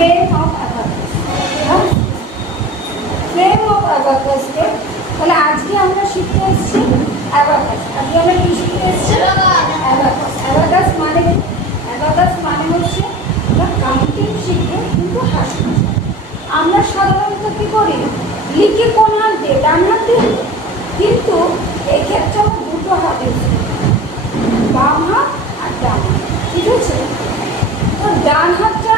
Frame of abacus. হ্যাঁ, frame of অ্যাবাকাসকে তাহলে আজকে আমরা শিখতে এসেছি অ্যাবাকাস। আজকে আমরা কি শিখতে এসেছি? অ্যাবাকাস। অ্যাবাকাস মানে হচ্ছে আমরা কাউন্টিং শিখবো, কিন্তু হাসি। আমরা সাধারণত কি করি, লিখে কোন হাত দিয়ে? ডান হাত দিয়ে। কিন্তু এই ক্ষেত্রে আমরা দুটো হাত ইউজ করি, বাম হাত আর ডান হাত। ঠিক আছে? তো ডান হাতটা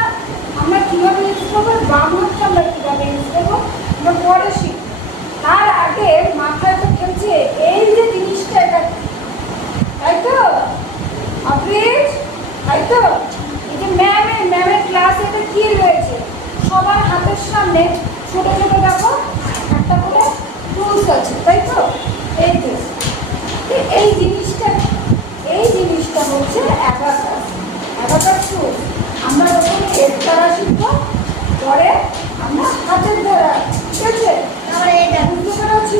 আমরা কীভাবে ইউজ করবো, বাম হাতটা আমরা কীভাবে ইউজ করবো আমরা পরে শিখবো। তার আগে মাথায় তো খেলছে এই যে জিনিসটা, এটা তাই তো অফিস, তাই তো এই যে ম্যামের ক্লাসে এটা কি রয়েছে, সবার হাতের সামনে ছোট ছোট দেখো একটা করে টুলস আছে, তাই তো? এই যে এই জিনিসটা হচ্ছে অ্যাবাকাস। অ্যাবাকাস টুল আমরা যখন এর দ্বারা শিখবো, পরে আমরা হাতের দ্বারা। ঠিক আছে? তাহলে এটা বুঝতে পেরেছি?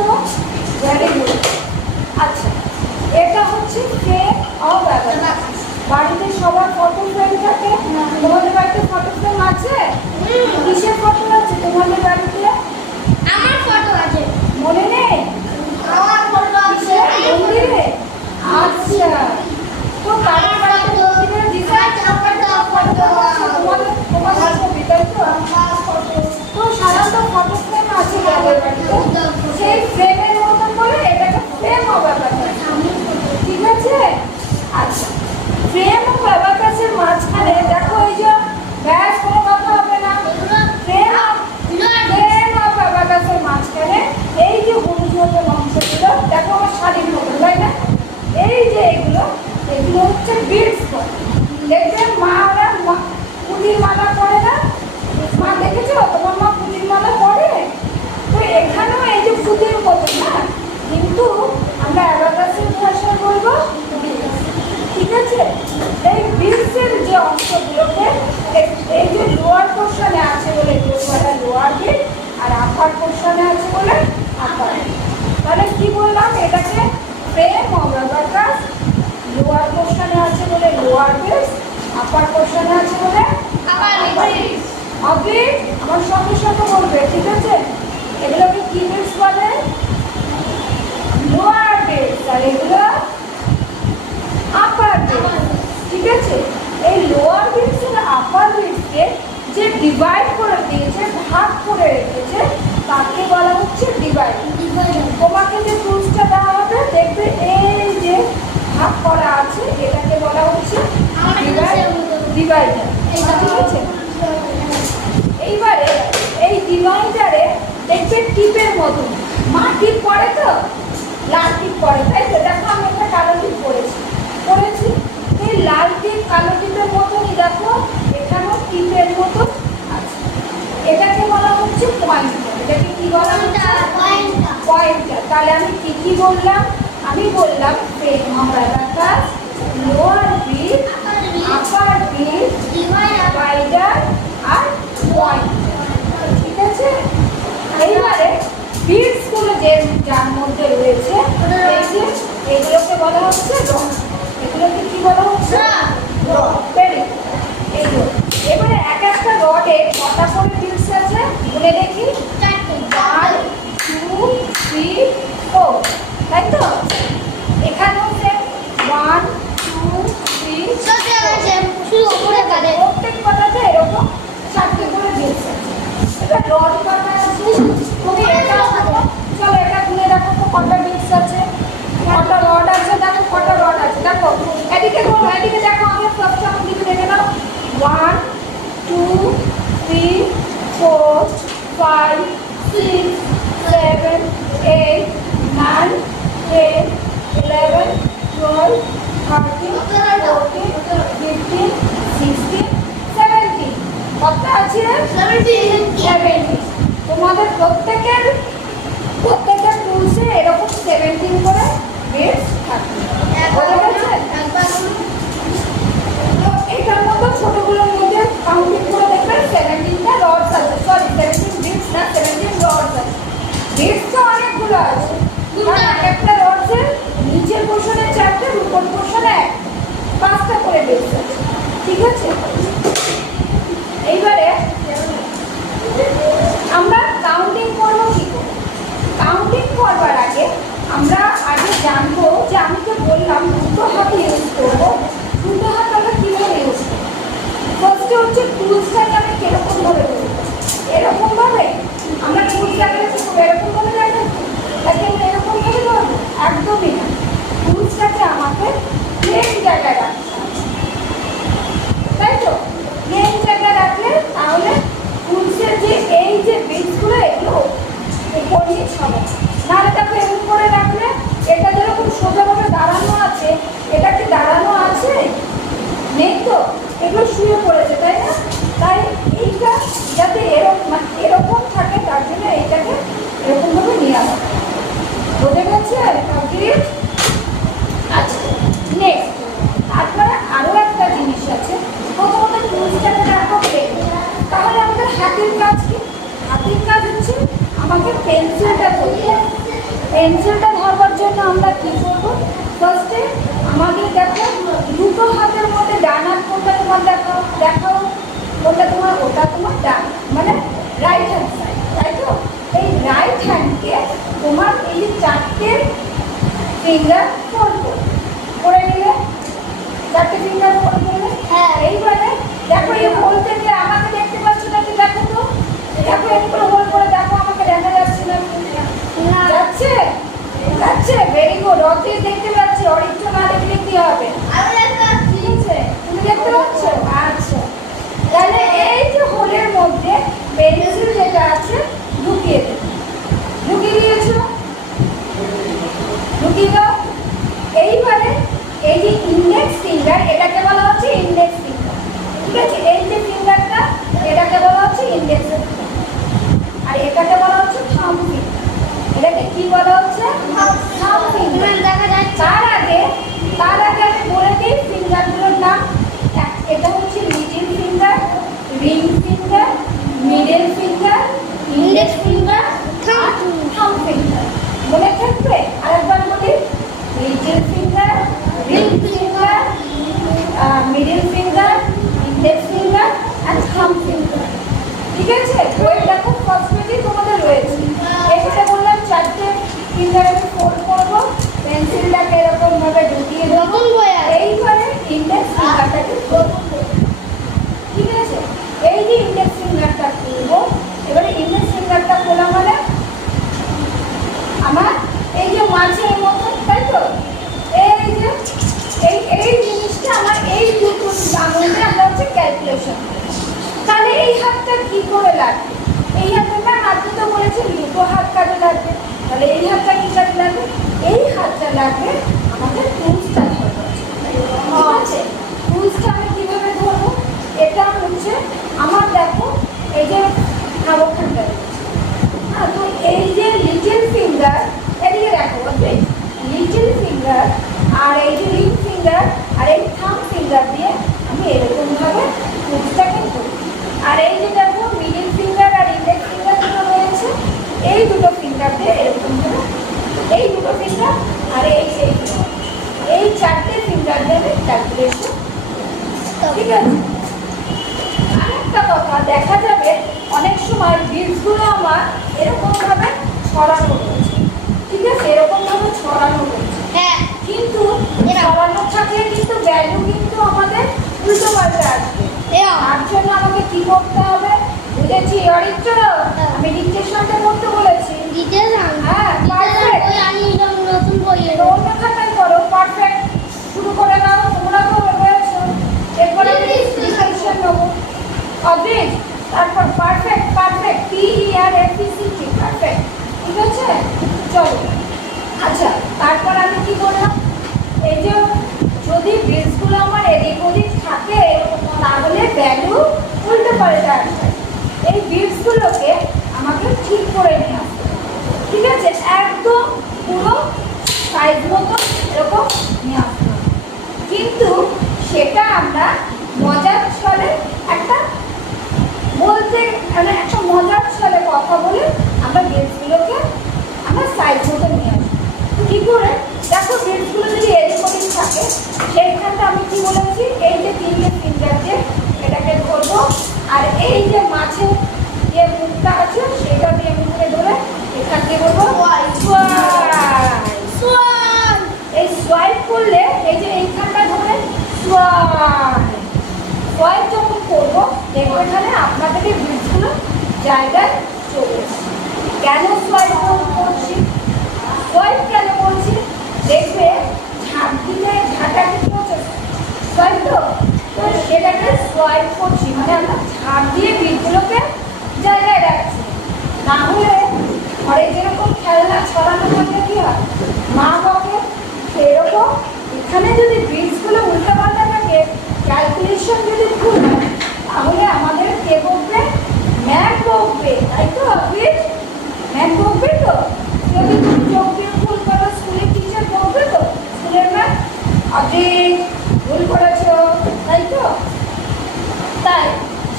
Very good. আচ্ছা, এটা হচ্ছে ফ্রেম অফ অ্যাবাকাস। বাড়িতে সবার ফটো ফ্রেম থাকে। তোমাদের বাড়িতে ফটো ফ্রেম আছে? কিসের ফটো আছে তোমাদের বাড়িতে? আমার ফটো আছে। মনে নেই? আমার ফটো আছে মন্দিরে। আচ্ছা, তো কার বাড়িতে মন্দিরে ডিজাইন ফটো আছে? তোমাদের ছবি, তাই তো? তো সাধারণত ফটো ফ্রেম আছে যাদের বাড়িতে, সেই ফ্রেমের মতন করে এটাকে ফ্রেম অফ অ্যাবাকাস। ঠিক আছে? আচ্ছা, ফ্রেম অফ অ্যাবাকাসের মাঝখানে দেখো এই যে ব্যাস, কোনো কথা হবে না। ফ্রেম অফ অ্যাবাকাসের মাঝখানে এই যে হলুদ মতন অংশগুলো দেখো, আমার শাড়ির মতন, তাই না? এই যে এগুলো হচ্ছে বিডস। দেখবেন মা ওরা পুঁতির মালা পরে না? মা দেখেছো তোমার মা পুঁতির মালা পরে? তো এখানেও এই যে পুঁতির মতন না, কিন্তু আমরা অ্যাবাকাসের ভাষায় বলবো বিডস। ঠিক আছে? এই বিডসের যে অংশগুলোকে এই যে লোয়ার পোর্শনে আছে বলে বলা লোয়ার বিড, আর আপার পোর্শনে আছে বলে আপার বিড। তাহলে কি বললাম, এটাকে ফ্রেম অফ অ্যাবাকাস, লোয়ার পোর্শনে আছে বলে লোয়ার বিডস, আপার পোর্শনে আছে বলে আপার বিডস। অবিড আমার সঙ্গে সঙ্গে বলবে। ঠিক আছে? এগুলোকে কি বিডস বলে? লোয়ার বিডস, আর এগুলো আপার বিডস। ঠিক আছে? এই লোয়ার বিডস আর আপার বিডসকে যে ডিভাইড করে দিয়েছে, ভাগ করে রেখেছে, তাকে বলা হচ্ছে ডিভাইড। তোমাকে যে টুলসটা দেওয়া হবে দেখবে এই যে ভাগ করা আছে, এটাকে বলা হচ্ছে ডিভাইডার। ঠিক আছে? এইবারে এই ডিভাইডারে দেখবে টিপের মতন, মা টিপ পড়ে তো, লাল টিপ পড়ে, তাই তো? দেখো আমি একটা কালো টিপ পড়েছি। এই লাল টিপ কালো টিপের মতনই দেখো এখানেও টিপের মতন আছে, এটাকে বলা হচ্ছে পয়েন্টার। এটাকে কি বলা হচ্ছে? পয়েন্টার। তাহলে আমি কি বললাম? আমি বললাম frame of abacus, lower bead, upper bead, divider আর পয়েন্টার। ঠিক আছে? এইবারে বিডস গুলো যে যার মধ্যে রয়েছে, এই যে এগুলোকে বলা হচ্ছে রড। এগুলোকে কি বলা হচ্ছে? রড। Very good. এইগুলো এবারে এক একটা রডে কটা করে বিডস আছে বলে দেখি? 1 2 3 4, তাই তো? এখানেও সেম 1 2 3 প্রত্যেক পাতাতে এরকম 4টে করে বিডস আছে। এবার রড কটা আছে? তুমি এটা চলো এটা খুলে দেখো তো কটা বিডস আছে, কটা রড আছে। দেখো কটা রড আছে, দেখো এদিকে বলো, এদিকে দেখো, আমি সবটা দিকে দেখে নাও। 1 2 3 4 5 6 7 8 9 10 11 12 13 14 15 16 17। কত আছে? 17। তোমাদের প্রত্যেকের টুলসে এরকম 17 করে বিডস থাকে। বোঝা গেছে? তো এটার মধ্যে ছোটগুলোর মধ্যে কাউন্টিং করে দেখবেন 17টা রডস আছে। সরি 17 বিডস না, 17 রডস আছে। বিডস তো অনেকগুলো আছে, কারণ এক একটা রডসের নিচের পোর্শনে 4টে, উপর পোর্শনে 5টা করে বিডস আছে। ঠিক আছে? এইবারে পেন্সিলটা ধরবার জন্য আমরা কি করব? ফার্স্টে আমাদের দেখো দুটো হাতের মধ্যে ডান হাত কোনটা তোমার দেখাও দেখাও, কোনটা তোমার? ওটা তোমার ডান, মানে রাইট হ্যান্ড সাইড, তাই তো? এই রাইট হ্যান্ডকে তোমার এই যে চারটে ফিঙ্গার ফোল্ড করে নিলে, চারটে ফিঙ্গার ফোল্ড করলে, হ্যাঁ এইবারে দেখো এই হোল থেকে আমাকে দেখতে পাচ্ছ নাকি? দেখো তো, দেখো একটু হোল করে দেখো, আমাকে দেখা যাচ্ছে না? যাচ্ছে যাচ্ছে, ভেরি গুড। অর্ধেক দেখতে পাচ্ছি, অরিত্র না দেখলে কি হবে? ঠিক আছে, তুমি দেখতে পাচ্ছ? আচ্ছা, তাহলে এই যে হোলের মধ্যে পেন্সিল যেটা আছে ঢুকিয়ে দেবে। ঢুকিয়ে দিয়েছো? ঢুকিয়ে দাও। এইবারে এই যে ইন্ডেক্স ফিঙ্গার, এটাকে বলা হচ্ছে ইন্ডেক্স ফিঙ্গার, ঠিক আছে? এই যে ফিঙ্গারটা, এটাকে বলা হচ্ছে ইন্ডেক্স ফিঙ্গার, আর এটাকে বলা হচ্ছে থাম্ব ফিঙ্গার। এটাকে কি বলা হচ্ছে? Thumb finger. দেখা যাচ্ছে। তার আগে আমি বলে দিই ফিঙ্গারগুলোর নাম। এটা হচ্ছে little finger, ring finger, middle finger, index finger, thumb finger. মনে থাকবে? আরেকবার বলি, little finger, ring finger, middle finger, index finger আর থাম্ব ফিঙ্গার। ঠিক আছে? বই দেখো ফার্স্ট পেজে তোমাদের রয়েছে। এখানে বললাম চারটে ফিঙ্গার আমি ফোল্ড করবো, পেন্সিলটাকে এরকম ভাবে ঢুকিয়ে দেবো। এইবারে ইন্ডেক্স ফিঙ্গারটাকে করবো, ঠিক আছে? এই যে ইন্ডেক্স ফিঙ্গারটা করবো, এবারে ইন্ডেক্স ফিঙ্গারটা খোলা মানে আমার এই যে মাছের মতো, তাই তো? এই যে এই জিনিসটা আমার এই দুটো আঙুলে আমরা হচ্ছে ক্যালকুলেশন। তাহলে এই হাতটা কি করে লাগবে? এই হাতটা হাতে তো বলেছে দুটো হাত কাজে লাগবে, তাহলে এই হাতটা কি কাজে লাগবে? এই হাতটা লাগবে আমাদের টুলসটা ধরবো, ঠিক আছে? টুলসটা আমি কিভাবে ধরবো? এটা হচ্ছে আমার, দেখো এই যে খাবারখানটা রয়েছে, হ্যাঁ, তো এই যে লিটল ফিঙ্গার, এদিকে দেখো, লিটল ফিঙ্গার আর এই যে রিং ফিঙ্গার আর এই থাম্ব ফিঙ্গার দিয়ে আমি এরকম ভাবে টুলসটাকে ধরি। আর এই যে দেখো মিডল ফিঙ্গার আর ইন্ডেক্স ফিঙ্গার দুটো রয়েছে, এই দুটো ফিঙ্গার দিয়ে এরকম করে, এই দুটো ফিঙ্গার আর এই চারটে ফিঙ্গার দিয়ে ক্যালকুলেশন, ঠিক আছে? আরেকটা কথা, দেখা যাবে অনেক সময় বিটসগুলো আমার এরকম ভাবে ছড়ানো রয়েছে, ঠিক আছে? এরকম ভাবে ছড়ানো রয়েছে, হ্যাঁ, কিন্তু ছড়ানো থাকলে কিন্তু ভ্যালু কিন্তু আমাদের উল্টো পাল্টে আসবে। তার জন্য আমাকে কি করতে হবে? বুঝেছি অরিত্র, আমি ডিকটেশনটা করতে বলেছি। হ্যাঁ, পারফেক্ট। নতুন বইয়ে অন্য খাতায় করো, পারফেক্ট শুরু করে দাও। তোমরা তো হয়েছো, এরপরে ডিসকাশন নেবো। অবজেক্ট, তারপর পারফেক্ট, পারফেক্ট, PERFECT, পারফেক্ট, ঠিক আছে? চলো, আচ্ছা, তারপর আমি কি করলাম? এই যে যদি বিটসগুলো আমার এদিক ওদিক থাকে তাহলে ভ্যালু উল্টো পাল্টে আসবে। এই বিটসগুলোকে আমাকে ঠিক করে নিয়ে আসতে হবে, ঠিক আছে? একদম পুরো সাইজ মতো এরকম নিয়ে আসতে হবে, কিন্তু সেটা আমরা মজার ছলে একটা বলতে, মানে একটা মজার ছলে কথা বলে আমরা বিটসগুলোকে আমরা সাইজ মতো নিয়ে আসবো। কি করে? দেখো বিটসগুলো যদি এদিক ওদিক থাকে, সেইখানটা আমি কি বলেছি, এই যে তিনটে ফিঙ্গার দিয়ে এটাকে ধরবো, আর এই যে মাছের যে মুখটা আছে সেটা দিয়ে মুখে ধরে এখানে বলবো এই সোয়াইপ করলে, এই যে এইখানটা ধরে সোয়াইপ যখন করবো, দেখবো এখানে আপনাদের এই বিটসগুলো জায়গায় চলে এসেছে। কেন সোয়াইপ করছি? সোয়াইপ কেন বলছি? দেখবে ঝাঁপ দিলে ঝাঁটা কিন্তু হচ্ছে সোয়াইপ, তো সেটাকে সোয়াইপ করছি, মানে আমরা ঝাঁপ দিয়ে বিটগুলোকে জায়গায় রাখছি। না হলে ঘরে যেরকম খেলনা ছড়ানো থাকলে কি হয়, মা বকে, সেরকম এখানে যদি বিটসগুলো উল্টাপাল্টা থাকে, ক্যালকুলেশন যদি ভুল হয়, তাহলে আমাদের কে বকবে? ম্যাম বকবে, তাই তো? ম্যাম বকবে তো? যদি তুমি যোগ বিয়োগ ভুল করো, স্কুলের টিচার বকবে তো? স্কুলের ম্যাম আপনি ভুল করেছো, তাই তো? তাই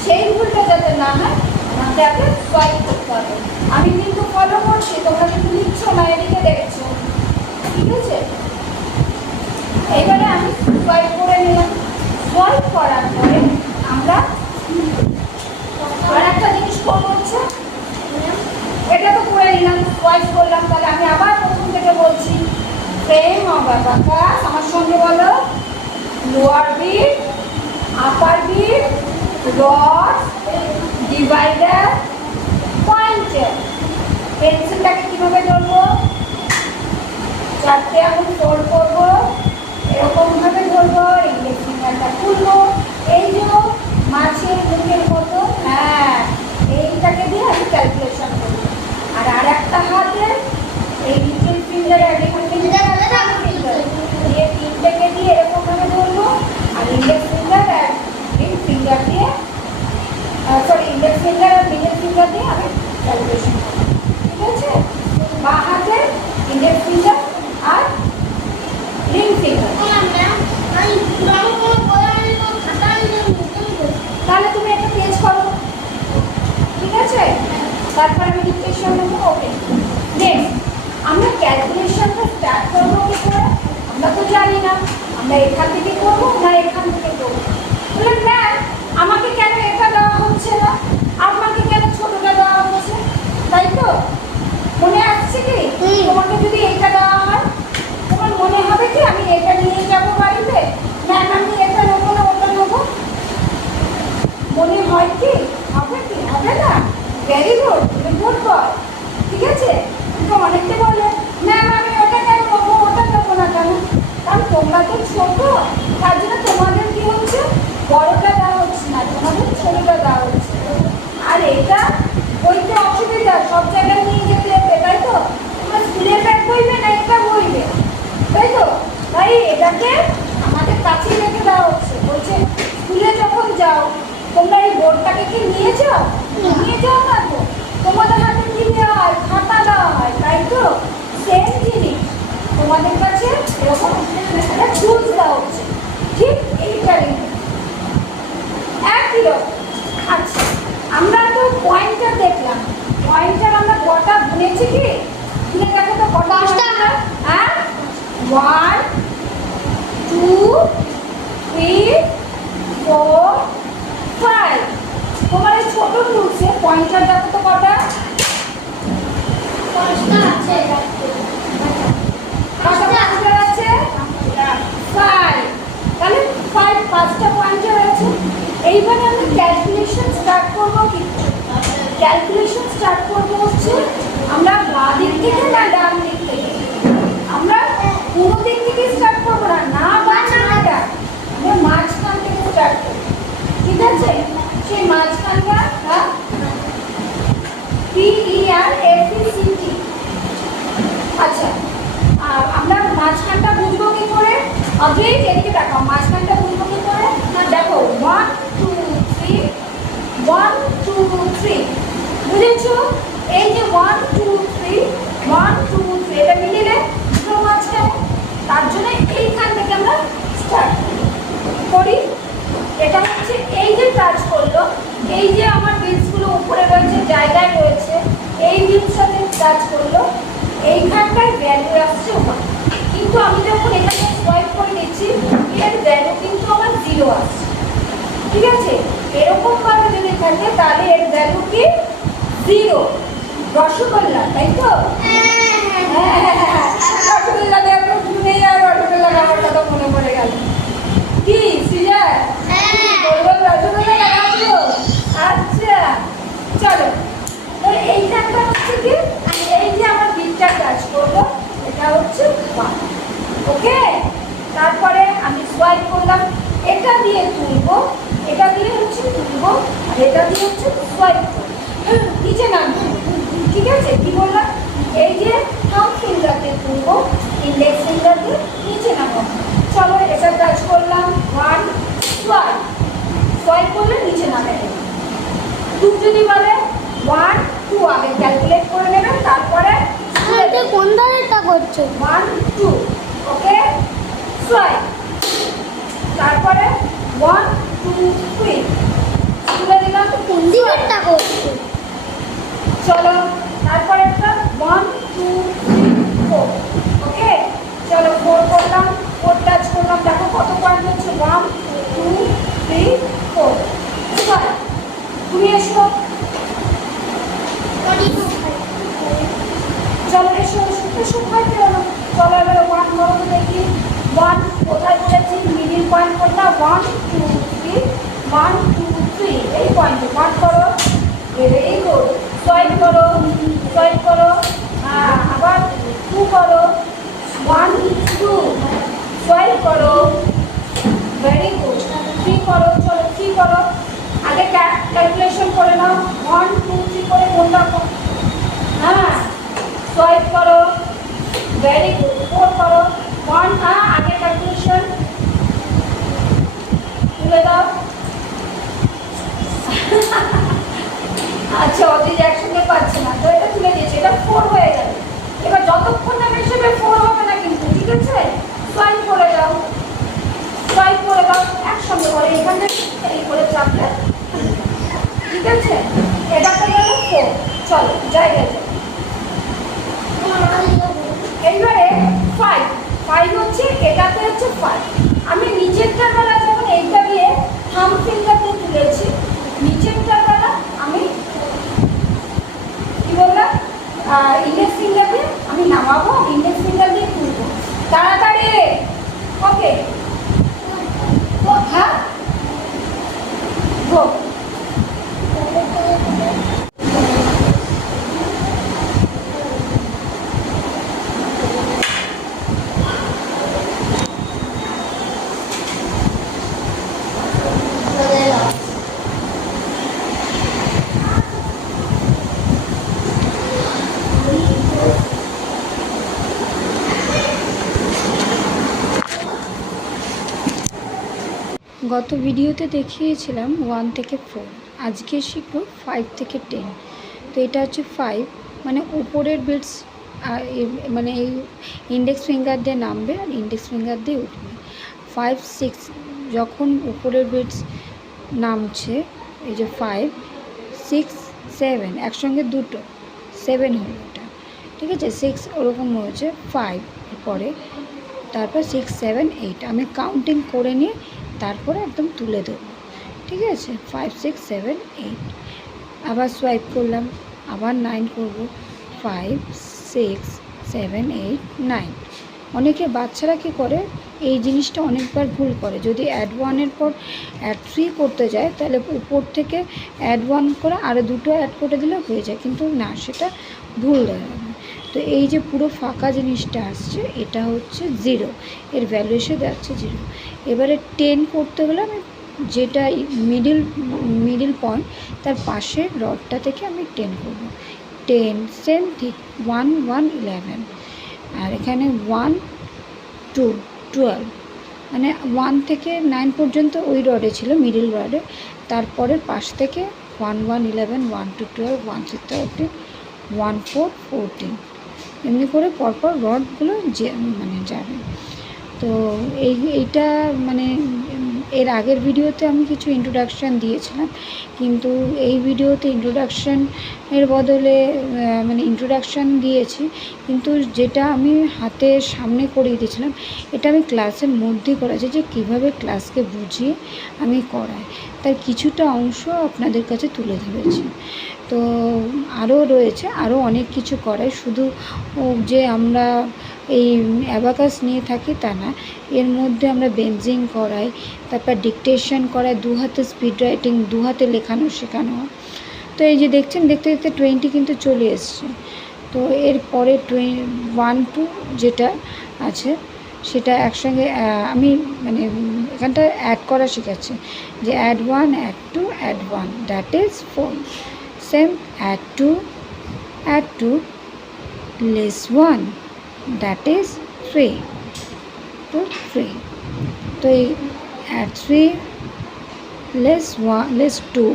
সেই ভুলটা যাতে না হয় আমাকে আগে সোয়াইপ করতে হবে। আমি কিন্তু ফলো করছি, তোমরা কিন্তু লিখছো না, এদিকে দেখছো, ঠিক আছে? এইবারে আমি সোয়াইপ করে নিলাম। সোয়াইপ করার পরে আমরা আর একটা জিনিস করবো হচ্ছে, এটা তো করে নিলাম, সোয়াইপ করলাম। তাহলে আমি আবার প্রথম থেকে বলছি, ফ্রেম অফ অ্যাবাকাস, আমার সঙ্গে বলো, লোয়ার বিট, আপার বিট, রড, ডিভাইডার, পয়েন্টার। পেন্সিলটাকে কিভাবে ধরবো? চারটে আঙুল ফোল্ড করবো, এরকম ভাবে ধরবো, ইন্ডেক্স ফিঙ্গারটা খুলবো, এই যে মাছের মুখের মতো, হ্যাঁ, এইটাকে দিয়ে আমি ক্যালকুলেশন করবো। আর একটা হাতে এই লিটল ফিঙ্গার আর লিটল ফিঙ্গার দিয়ে তিনটাকে দিয়ে এরকম ভাবে ধরবো, আর ইন্ডেক্স ফিঙ্গার আর রিং ফিঙ্গার দিয়ে, সরি, ইন্ডেক্স ফিঙ্গার আর মিডল ফিঙ্গার দিয়ে আমি ক্যালকুলেশন করবো, ঠিক আছে? বাঁ হাতে ইন্ডেক্স ফিঙ্গার আর রিং ফিঙ্গার। তাহলে তুমি একটা পেজ করো, ঠিক আছে? তারপর আমি ডিকটেশন নেবো। ওকে, নেক্সট আমরা ক্যালকুলেশনটা স্টার্ট করবো কি করে? আমরা তো জানি না, আমরা এখান থেকে করবো না এখান থেকে করবো। বললাম ম্যাম, আমাকে কেন এটা দেওয়া হচ্ছে না, আপনাকে কেন ছোটটা দেওয়া হচ্ছে, তাই তো? মনে আসছে কি? তোমাকে যদি এইটা দেওয়া হয়, তোমার মনে হবে কি আমি এটা নিয়ে যাবো বাড়িতে, ম্যাম আমি এটা নেবো না ওটা নেবো? মনে হয় কি? হবে কি? হবে না? ভেরি গুড, তুমি গুড বয়, ঠিক আছে? কিন্তু অনেকটা বলে, ম্যাম আমি ওটা কেন নেবো, ওটা নেবো না কেন? কারণ তোমরা তো ছোট, তার জন্য তোমাদের কি হচ্ছে, বড়টা দেওয়া হচ্ছে না, তোমাদের ছোটটা দেওয়া হচ্ছে। আর এটা বইতে অসুবিধা, সব জায়গায় নিয়ে যেতে হবে, তাই তো? তোমার স্কুলের ব্যাগ বইবে না এটা বইবে, তাই তো? তাই এটাকে আমাদের কাছেই রেখে দেওয়া হচ্ছে। বলছে স্কুলে যখন যাও তোমরা এই বোর্ডটাকে কি নিয়ে যাও? নিয়ে যাও না তো, তোমাদের হাতে কি দেওয়া হয়? খাতা দেওয়া হয়, তাই তো? সেম জিনিস তোমাদের কাছে এরকম একটা টুলস দেওয়া হচ্ছে, ঠিক এইটারই একই রকম। আচ্ছা, আমরা তো পয়েন্টার দেখলাম, পয়েন্টার আমরা কটা গুনেছি কি? গুনে দেখো তো কটা? 10টা। হ্যাঁ, 1 2 3 4 5। তোমার এই ছোট টুলসে পয়েন্টার দেখো তো কটা? 5টা আছে। কটা পয়েন্টার আছে? 5। তাহলে 5টা পয়েন্টার আছে। এইবারে আমরা ক্যালকুলেশন স্টার্ট করবো কি? ক্যালকুলেশন স্টার্ট করবো হচ্ছে আমরা বাঁ দিক থেকে না ডান দিক থেকে? আমরা কোনো দিক থেকে স্টার্ট করবো না, না বা না ডান, আমরা মাঝখান থেকে স্টার্ট করবো, ঠিক আছে? সেই মাঝখানটা PERFECT। আচ্ছা, আমরা মাঝখানটা বুঝবো কি করে? আগে এদিকে দেখো, মাঝখানটা বুঝবো কি করে? দেখো 1 2 3 1 2 3, বুঝেছো? এই যে 1 2 3 1 2 3 এটা মিলিয়ে দুটো মাঝখানে, তার জন্য এইখান থেকে আমরা স্টার্ট করি। এটা হচ্ছে এই যে টাচ করলো, এই যে আমার বিলসগুলো উপরে রয়েছে, জায়গায় রয়েছে, এই বিলস সাথে টাচ করলো, এইখানটায় ভ্যালু আসছে ওখানে। কিন্তু আমি যখন এখানে সোয়াইপ করে দিচ্ছি, এর ভ্যালু কিন্তু আমার 0 আসছে, ঠিক আছে? এরকম ভাবে যদি থাকে তাহলে এর ভ্যালু কি? 0। রসগোল্লা, তাই তো? রসগোল্লা দেখো, শুনেই আর রসগোল্লা খাওয়ার কথা মনে পড়ে গেল। কি সিজার? রসগোল্লা দেখাচ্ছো? আচ্ছা, চলো। তো এইখানটা হচ্ছে কি, এই যে আমার বিটটা কাজ করলো, এটা হচ্ছে 1। ওকে, তারপরে আমি সোয়াইপ করলাম, এটা দিয়ে তুলবো, এটা দিয়ে হচ্ছে তুলবো, আর এটা দিয়ে হচ্ছে সোয়াইপ করবো, নিচে নামবো, ঠিক আছে? কি বললাম? এই যে থাম্ব ফিঙ্গার দিয়ে তুলবো, ইন্ডেক্স ফিঙ্গার দিয়ে নিচে নামবো। চলো, এটা টাচ করলাম, 1 সোয়াইপ, সোয়াইপ করলে নিচে নামে। 2 যদি বলে 1 2 আগে ক্যালকুলেট করে নেবেন, তারপরে কোন ধারেটা করছো? 1 2, ওকে, সোয়াইপ, তারপরে 1 2 3 তুলে দিলাম। কোন দিকেরটা করছো? তো সময় পেল না। চলো এবারে 1 করো তো দেখি। 1 কোথায় বলেছি? মিডিল পয়েন্ট কোনটা? 1 2 3, 1 2 3 এই পয়েন্টে 1 করো। Very good. সোয়াইপ করো, সোয়াইপ করো। আবার 2 করো, 1 2 সোয়াইপ করো। Very good. 3 করো, চলো 3 করো। আগে ক্যালকুলেশন করে নাও। 1 2 3 করে কোনটা? হ্যাঁ, সোয়াইপ করো। Very good. 4 করো। 1 আগে ক্যালকুলেশন তুলে দাও। আচ্ছা, অজিজ একসঙ্গে পাচ্ছে না তো, এটা তুলে দিয়েছে, এটা 4 হয়ে গেল। এবার যতক্ষণ না মেশাবে 4 হবে না কিন্তু, ঠিক আছে? সোয়াইপ করে দাও, সোয়াইপ করে দাও, একসঙ্গে করে এখান থেকে এই করে চাপলে, ঠিক আছে? এটা তো গেল 4। চলো জায়গায় যাও। এইবারে 5 5 হচ্ছে, এটাতে হচ্ছে 5। আমি নিচেরটার বেলা যখন এইটা দিয়ে থাম ফিঙ্গারতে তুলেছি, নিচেরটার বেলা আমি কি বললাম, ইন্ডেক্স ফিঙ্গার দিয়ে আমি নামাবো, ইন্ডেক্স ফিঙ্গার দিয়ে তুলবো। তাড়াতাড়ি। ওকে, হ্যাঁ গো। গত ভিডিওতে দেখিয়েছিলাম 1 থেকে 4, আজকে শিখব 5 থেকে 10। তো এটা হচ্ছে 5, মানে উপরের বিটস, মানে এই ইন্ডেক্স ফিঙ্গার দিয়ে নামবে আর ইন্ডেক্স ফিঙ্গার দিয়ে উঠবে। 5 6 যখন উপরের বিটস নামছে, এই যে 5 6 7 একসঙ্গে দুটো 7 হলো এটা, ঠিক আছে? 6 ওরকম হয়েছে 5 পরে, তারপর 6 7 8 আমি কাউন্টিং করে নিয়ে তারপরে একদম তুলে দেবো, ঠিক আছে? 5 6 7 8। আবার সোয়াইপ করলাম, আবার 9 করব। 5 6 7 8 9। অনেকে বাচ্চারা কী করে, এই জিনিসটা অনেকবার ভুল করে। যদি অ্যাড 1-এর পর অ্যাড 3 করতে যায়, তাহলে উপর থেকে অ্যাড 1 করে আরও দুটো অ্যাড করে দিলে হয়ে যায়, কিন্তু না, সেটা ভুল দেখাবে। তো এই যে পুরো ফাঁকা জিনিসটা আসছে, এটা হচ্ছে 0, এর ভ্যালু এসে যাচ্ছে 0। এবারে 10 করতে হলে আমি যেটা মিডিল পয়েন্ট, তার পাশের রডটা থেকে আমি 10 করব। 10 সেম ঠিক 1 1 11, আর এখানে 1 2 12, মানে 1 থেকে 9 পর্যন্ত ওই রডে ছিল, মিডিল রডে। তারপরের পাশ থেকে 1 1 11, 1 2 12, 1 3 13, 1 4 14, এমনি করে পরপর রডগুলো মানে যাবে। তো এইটা মানে এর আগের ভিডিওতে আমি কিছু ইন্ট্রোডাকশান দিয়েছিলাম, কিন্তু এই ভিডিওতে ইন্ট্রোডাকশানের বদলে মানে ইন্ট্রোডাকশান দিয়েছি, কিন্তু যেটা আমি হাতের সামনে করিয়ে দিয়েছিলাম, এটা আমি ক্লাসের মধ্যেই করাচ্ছি, যে কীভাবে ক্লাসকে বুঝিয়ে আমি করাই, তার কিছুটা অংশ আপনাদের কাছে তুলে ধরেছি। তো আরও রয়েছে, আরও অনেক কিছু করাই, শুধু যে আমরা এই অ্যাবাকাস নিয়ে থাকি তা না, এর মধ্যে আমরা বেঞ্জিং করাই, তারপর ডিকটেশন করাই, 2 হাতে স্পিড রাইটিং, 2 হাতে লেখানো শেখানো হয়। তো এই যে দেখছেন, দেখতে দেখতে 20 কিন্তু চলে এসছে। তো এরপরে 1 2 যেটা আছে, সেটা একসঙ্গে আমি মানে এখানটা অ্যাড করা শেখাচ্ছি, যে add 1 add 2 add 1, that is 4। Same add 2 less 1, that is 3, তো 3। তো এই add 3 less 2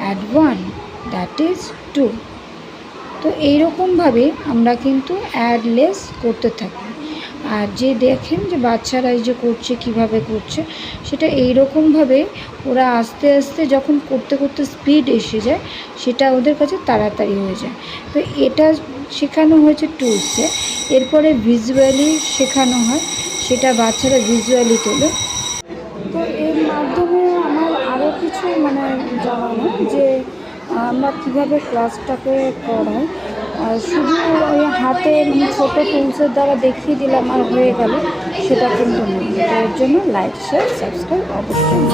add 1, that is 2। তো এইরকমভাবে আমরা কিন্তু অ্যাড লেস করতে থাকি। আর যে দেখেন যে বাচ্চারা এই যে করছে, কিভাবে করছে, সেটা এইরকমভাবে ওরা আস্তে আস্তে যখন করতে করতে স্পিড এসে যায়, সেটা ওদের কাছে তাড়াতাড়ি হয়ে যায়। তো এটা শেখানো হয়েছে টুলসে। এরপরে ভিজুয়ালি শেখানো হয়, সেটা বাচ্চারা ভিজুয়ালি তোলে। তো এর মাধ্যমে আমার আরও কিছু মানে জানানো, যে আমরা কীভাবে ক্লাসটাকে করাই। আর শুধু ওই হাতে মানে ছোটো টুলসের দ্বারা দেখিয়ে দিলাম আর হয়ে গেল, সেটা কিন্তু নয়। তো এর জন্য লাইক শেয়ার সাবস্ক্রাইব অবশ্যই।